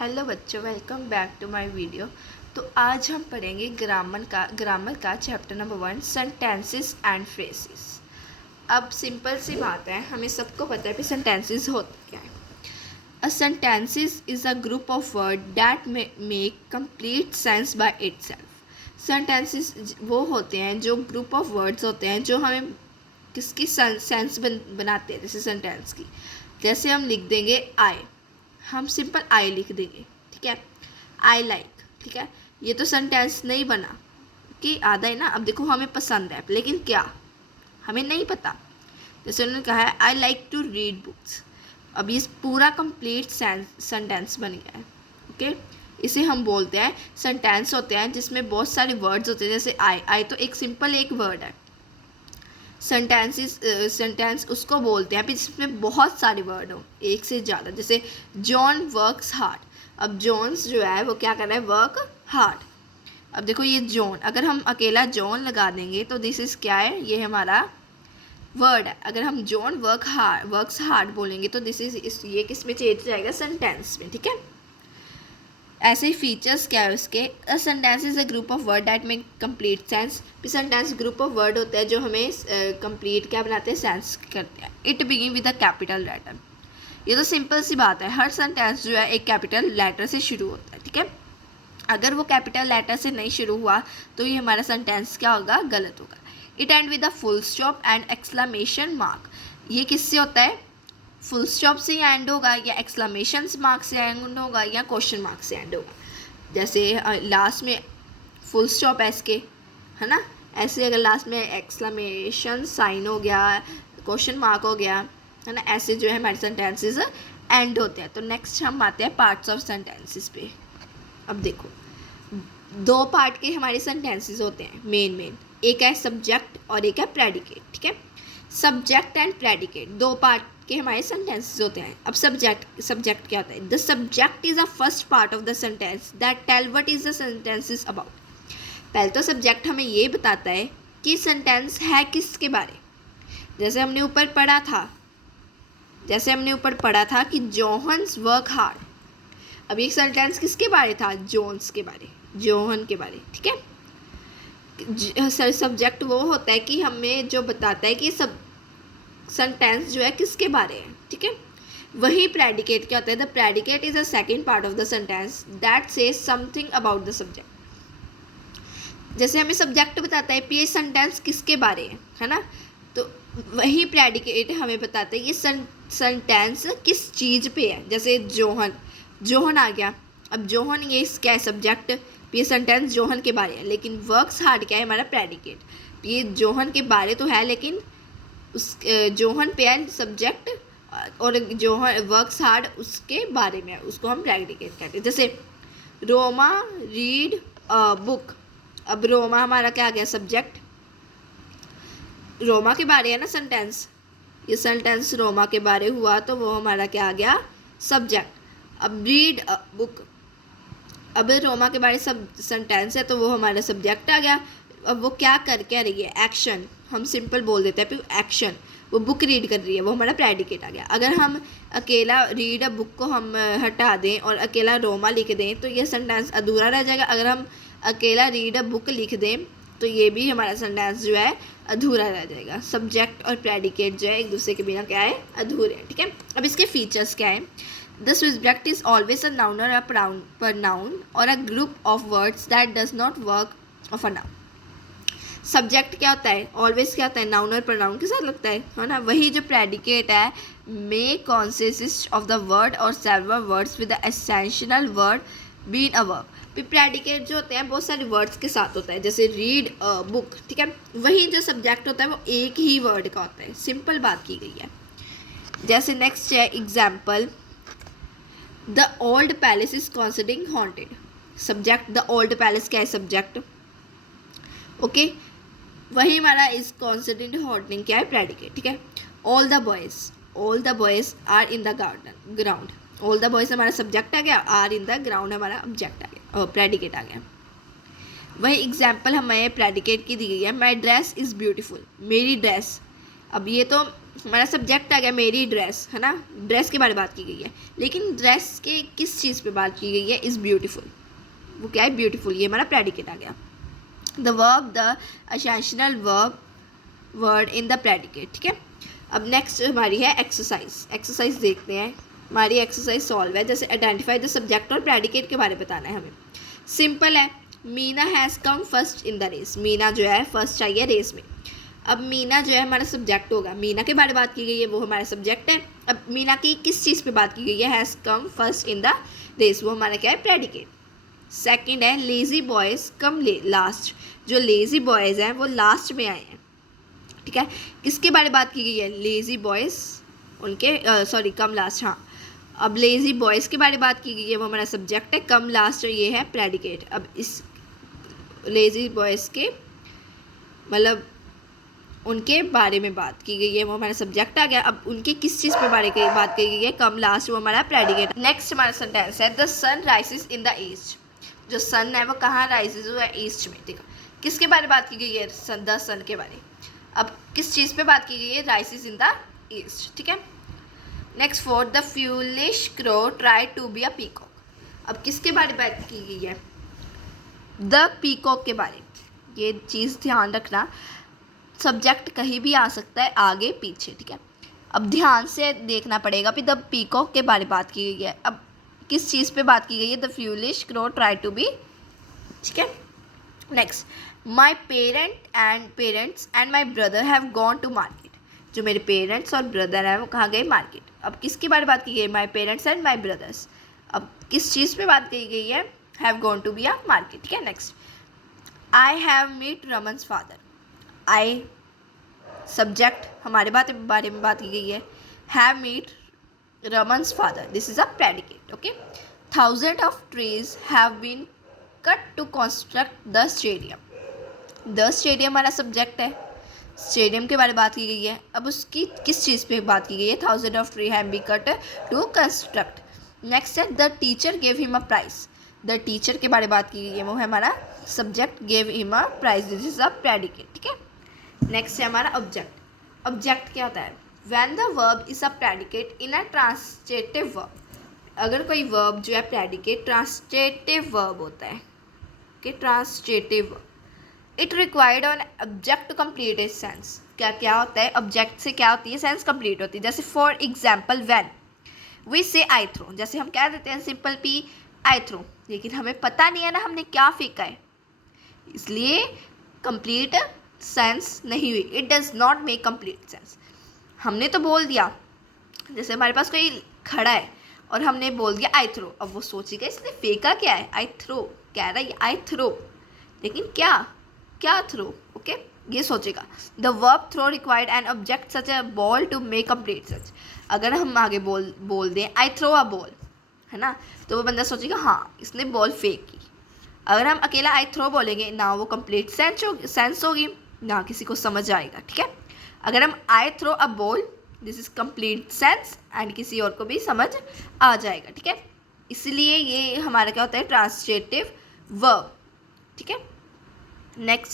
Hello बच्चों, welcome back to my video. तो आज हम पढ़ेंगे ग्रामर का chapter number 1 sentences and phrases. अब सिंपल सी बात है, हमें सबको पता है कि सेंटेंसेस होते क्या है। A sentences is a group of word that make complete sense by itself. Sentences वो होते हैं जो ग्रुप ऑफ वर्ड्स होते हैं जो हमें किसकी सेंस बनाते हैं। जैसे सेंटेंस की, जैसे हम लिख देंगे आई, हम सिंपल आई लिख देंगे, ठीक है। आई लाइक, ठीक है। ये तो सेंटेंस नहीं बना कि आधा है ना। अब देखो, हमें पसंद है लेकिन क्या, हमें नहीं पता। जैसे उन्होंने कहा है I like to read books. अब ये पूरा कंप्लीट सेंटेंस बन गया है, ओके। इसे हम बोलते हैं सेंटेंस होते हैं जिसमें बहुत सारे वर्ड्स होते हैं। जैसे आई तो एक सिंपल एक वर्ड है। सेंटेंस उसको बोलते हैं जिसमें बहुत सारे वर्ड हो, एक से ज़्यादा। जैसे जॉन वर्क्स हार्ड। अब जॉन्स जो है वो क्या कर रहा है, वर्क हार्ड। अब देखो ये जॉन, अगर हम अकेला जॉन लगा देंगे तो दिस इज़ क्या है, ये हमारा वर्ड है। अगर हम जॉन वर्क्स हार्ड बोलेंगे तो दिस इज ये किस में चेंज हो जाएगा, सेंटेंस में, ठीक है। ऐसे ही फीचर्स क्या है उसके। A sentence is a group of word that make complete sense. Sentence group of word होता है जो हमें कंप्लीट क्या बनाते हैं, सेंस करते हैं। It begin with a capital letter. ये तो सिंपल सी बात है, हर सेंटेंस जो है एक कैपिटल लेटर से शुरू होता है, ठीक है। अगर वो कैपिटल लेटर से नहीं शुरू हुआ तो ये हमारा सेंटेंस क्या होगा, गलत होगा। It and with a full stop and exclamation mark. ये किससे होता है, फुल स्टॉप से एंड होगा, या एक्सक्लेमेशन मार्क से एंड होगा, या क्वेश्चन मार्क से एंड होगा। जैसे लास्ट में फुल स्टॉप है इसके, है ना। ऐसे अगर लास्ट में एक्सक्लेमेशन साइन हो गया, क्वेश्चन मार्क हो गया, है ना, ऐसे जो है हमारे सेंटेंसेस एंड होते हैं। तो नेक्स्ट हम आते हैं पार्ट्स ऑफ सेंटेंसेस पे। अब देखो, दो पार्ट के हमारे सेंटेंसेस होते हैं मेन। एक है सब्जेक्ट और एक है प्रेडिकेट, ठीक है। सब्जेक्ट एंड प्रेडिकेट दो पार्ट के हमारे सेंटेंसेस होते हैं। अब सब्जेक्ट क्या होता है, the subject is a first part of the sentence that tell what is the sentence is about. पहले तो सब्जेक्ट हमें ये बताता है कि सेंटेंस है किसके बारे। जैसे हमने ऊपर पढ़ा था कि जोहन्स वर्क हार्ड। अब ये सेंटेंस किसके बारे था, जोहन के बारे, ठीक है। सब्जेक्ट वो होता है कि हमें जो बताता है कि सब सेंटेंस जो है किसके बारे है, ठीक है। वही प्रेडिकेट क्या होता है, the predicate is a second part of the sentence that says something about the subject. जैसे हमें सब्जेक्ट बताता है ये सेंटेंस किसके बारे है ना, तो वही प्रेडिकेट हमें बताता है ये सेंटेंस किस चीज़ पे है। जैसे जोहन आ गया। अब जोहन ये क्या है, सब्जेक्ट। ये सेंटेंस जोहन के बारे है, लेकिन वर्क्स हार्ड क्या है, हमारा प्रेडिकेट। ये जोहन के बारे तो है लेकिन उस जोहन पे है सब्जेक्ट, और जोहन वर्क्स हार्ड उसके बारे में है, उसको हम प्रेडिकेट कहते हैं। जैसे रोमा रीड बुक। अब रोमा हमारा क्या आ गया, सब्जेक्ट। रोमा के बारे है ना सेंटेंस, ये सेंटेंस रोमा के बारे हुआ तो वो हमारा क्या आ गया, सब्जेक्ट। अब रीड बुक, अब रोमा के बारे सब सेंटेंस है तो वो हमारा सब्जेक्ट आ गया। अब वो क्या कर क्या रही है, एक्शन। हम सिंपल बोल देते हैं एक्शन। वो बुक रीड कर रही है, वो हमारा प्रेडिकेट आ गया। अगर हम अकेला रीड अ बुक को हम हटा दें और अकेला रोमा लिख दें तो ये सेंटेंस अधूरा रह जाएगा। अगर हम अकेला रीड अ बुक लिख दें तो ये भी हमारा सेंटेंस जो है अधूरा रह जाएगा। सब्जेक्ट और प्रेडिकेट जो है एक दूसरे के बिना क्या है, अधूरे हैं, ठीक है। अब इसके फीचर्स क्या है। The subject is always a noun or a pronoun or a group of words that does not work of a noun. Subject क्या होता है, ऑलवेज क्या होता है, नाउन और प्रोनाउन के साथ लगता है ना। वही जो प्रेडिकेट है, may consist of the word और several words with the essential word been a verb. फिर प्रेडिकेट जो होते हैं बहुत सारे वर्ड्स के साथ होता है, जैसे रीड अ बुक, ठीक है। वही जो सब्जेक्ट होता है वो एक ही वर्ड का होता है, सिंपल बात की गई है। जैसे नेक्स्ट है example, the old palace is considering haunted. Subject the old palace क्या है, सब्जेक्ट, ओके। वही हमारा इज कॉन्सिडरिंग हॉन्टिंग क्या है, प्रेडिकेट, ठीक है। All the boys are in the ground. All the boys हमारा सब्जेक्ट आ गया, आर इन द ग्राउंड हमारा ऑब्जेक्ट आ गया, प्रेडिकेट आ गया। वही एग्जाम्पल हमें प्रेडिकेट की दी गई है, माई ड्रेस इज़ ब्यूटीफुल, मेरी ड्रेस। अब ये तो हमारा सब्जेक्ट आ गया मेरी ड्रेस, है ना, ड्रेस के बारे में बात की गई है, लेकिन ड्रेस के किस चीज़ पे बात की गई है, इज़ ब्यूटीफुल, वो क्या है, ब्यूटीफुल, ये हमारा प्रेडिकेट आ गया। The verb the essential verb word in the predicate, ठीक है। अब नेक्स्ट हमारी है एक्सरसाइज। एक्सरसाइज देखते हैं, हमारी एक्सरसाइज सॉल्व है, जैसे आइडेंटिफाई द सब्जेक्ट और प्रेडिकेट के बारे में बताना है हमें। सिंपल है, Meena has come first in the race, Meena जो है फर्स्ट आई है रेस में। अब मीना जो है हमारा सब्जेक्ट होगा, मीना के बारे में बात की गई है, वो हमारा सब्जेक्ट है। अब मीना की किस चीज़ पे बात की गई है, has come first in the race, वो हमारा क्या है, प्रेडिकेट। सेकंड है लेज़ी बॉयज़ कम लास्ट, जो लेज़ी बॉयज़ हैं वो लास्ट में आए हैं, ठीक है। किसके बारे में बात की गई है, लेज़ी बॉयज़, उनके सॉरी कम लास्ट, हाँ। अब लेज़ी बॉयज़ के बारे में बात की गई है, वो हमारा सब्जेक्ट है, कम लास्ट ये है प्रेडिकेट। अब इस लेज़ी बॉयज़ के मतलब उनके बारे में बात की गई है, वो हमारा सब्जेक्ट आ गया। अब उनके किस चीज़ पे बारे में बात की गई है, कम लास्ट, वो हमारा प्रेडिकेट। नेक्स्ट हमारा सेंटेंस है the sun rises in the east, जो सन है वो कहाँ राइजेस हुआ है, ईस्ट में, ठीक है। किसके बारे में बात की गई है, द सन के बारे। अब किस चीज़ पे बात की गई है, राइजेस इन द ईस्ट, ठीक है। Next four the foolish crow try to be a peacock, अब किसके बारे में बात की गई है, द पीकॉक के बारे। ये चीज़ ध्यान रखना, सब्जेक्ट कहीं भी आ सकता है, आगे पीछे, ठीक है। अब ध्यान से देखना पड़ेगा कि द पीकॉक के बारे में बात की गई है। अब किस चीज़ पे बात की गई है, the foolish crow try to be, ठीक है। Next my parents and my brother have gone to market, जो मेरे पेरेंट्स और ब्रदर हैं वो कहाँ गए, मार्केट। अब किसके बारे में बात की गई है, my parents and my brothers. अब किस चीज़ पे बात की गई है, have gone to be a market, ठीक है। Next I have meet Raman's father, I subject हमारे बारे में बात की गई है, have meet Raman's father, this is a predicate, okay. Thousand of trees have been cut to construct the stadium, the stadium हमारा सब्जेक्ट है, स्टेडियम के बारे में बात की गई है। अब उसकी किस चीज़ पे बात की गई है, thousand of tree have been cut to construct. Next है the teacher gave him a prize, the teacher के बारे में बात की गई है, वो है हमारा subject, gave him a prize, this is a predicate, ठीक है। नेक्स्ट है हमारा ऑब्जेक्ट। ऑब्जेक्ट क्या होता है, when the verb is a predicate in a transitive verb, अगर कोई वर्ब जो है प्रेडिकेट ट्रांसटेटिव वर्ब होता है, okay, transitive, it required on object to complete it sense, क्या क्या होता है, ऑब्जेक्ट से क्या होती है, सेंस कंप्लीट होती है। जैसे फॉर एग्जाम्पल व्हेन वी से आई थ्रो, जैसे हम कह देते हैं सिंपल पी आई थ्रो, लेकिन हमें पता नहीं है ना हमने क्या फेंका है, इसलिए कंप्लीट सेंस नहीं हुई, it does not make complete sense. हमने तो बोल दिया, जैसे हमारे पास कोई खड़ा है और हमने बोल दिया आई थ्रो, अब वो सोचेगा इसने फेंका क्या है, आई थ्रो कह रहा है आई थ्रो, लेकिन क्या क्या थ्रो, ओके, ये सोचेगा। The verb throw required an object such a ball to make complete such, अगर हम आगे बोल दें आई थ्रो अ बॉल, है ना, तो वो बंदा सोचेगा हाँ इसने बॉल फेंकी। अगर हम अकेला आई थ्रो बोलेंगे ना वो कंप्लीट सेंस होगी ना किसी को समझ आएगा, ठीक है। अगर हम I throw a ball, this is complete sense and किसी और को भी समझ आ जाएगा, ठीक है। इसलिए ये हमारा क्या होता है, ट्रांसलेटिव वर्ब, ठीक है। नेक्स्ट